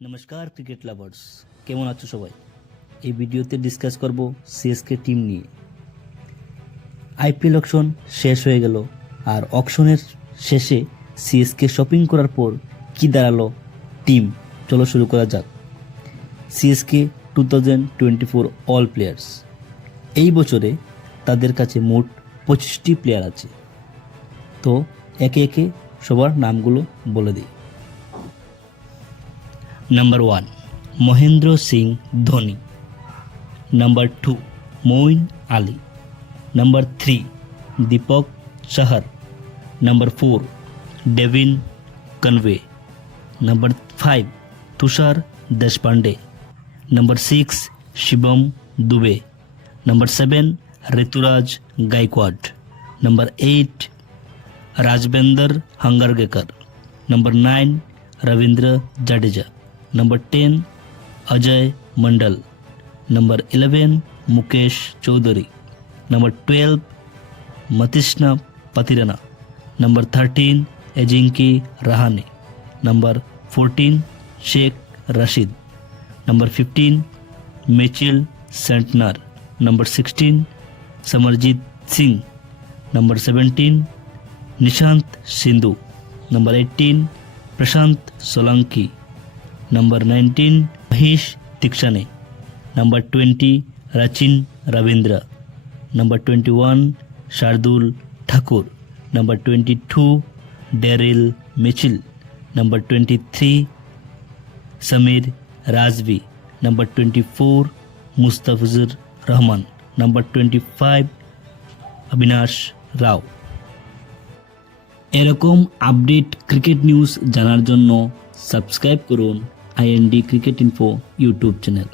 নমস্কার cricket lovers, কেমন আছো সবাই? এই ভিডিওতে ডিসকাস করব সিএসকে টিম নিয়ে। আইপিএল অকশন শেষ হয়ে গেল, আর অকশনের শেষে সিএসকে শপিং করার পর কি দাঁড়ালো টিম, চলো শুরু করা যাক। CSK 2024 all players. এই বছরে তাদের কাছে মোট 25টি প্লেয়ার আছে। তো একে একে সবার নামগুলো বলে দিই। Number 1 Mahendra Singh Dhoni. Number 2 Moeen Ali. Number 3 Deepak Chahar. Number 4 Devon Conway. Number 5 Tushar Deshpande. Number 6 Shivam Dube. Number 7 Ruturaj Gaikwad. Number 8 Rajvardhan Hangargekar. Number 9 Ravindra Jadeja. Number 10 Ajay Mandal. Number 11 Mukesh Choudhary. Number 12 Matheesha Pathirana. Number 13 Ajinkya Rahane. Number 14 Shaik Rasheed. Number 15 Mitchell Santner. Number 16 Simarjeet Singh. Number 17 Nishant Sindhu. Number 18 Prashant Solanki. Number 19 Maheesh Theekshana. Number 20 Rachin Ravindra. Number 21 Shardul Thakur. Number 22 Daryl Mitchell. Number 23 Sameer Rizvi. Number 24 Mustafizur Rahman. Number 25 Avinash Rao. এরকম update cricket news জানার জন্য subscribe করুন IND cricket info YouTube channel.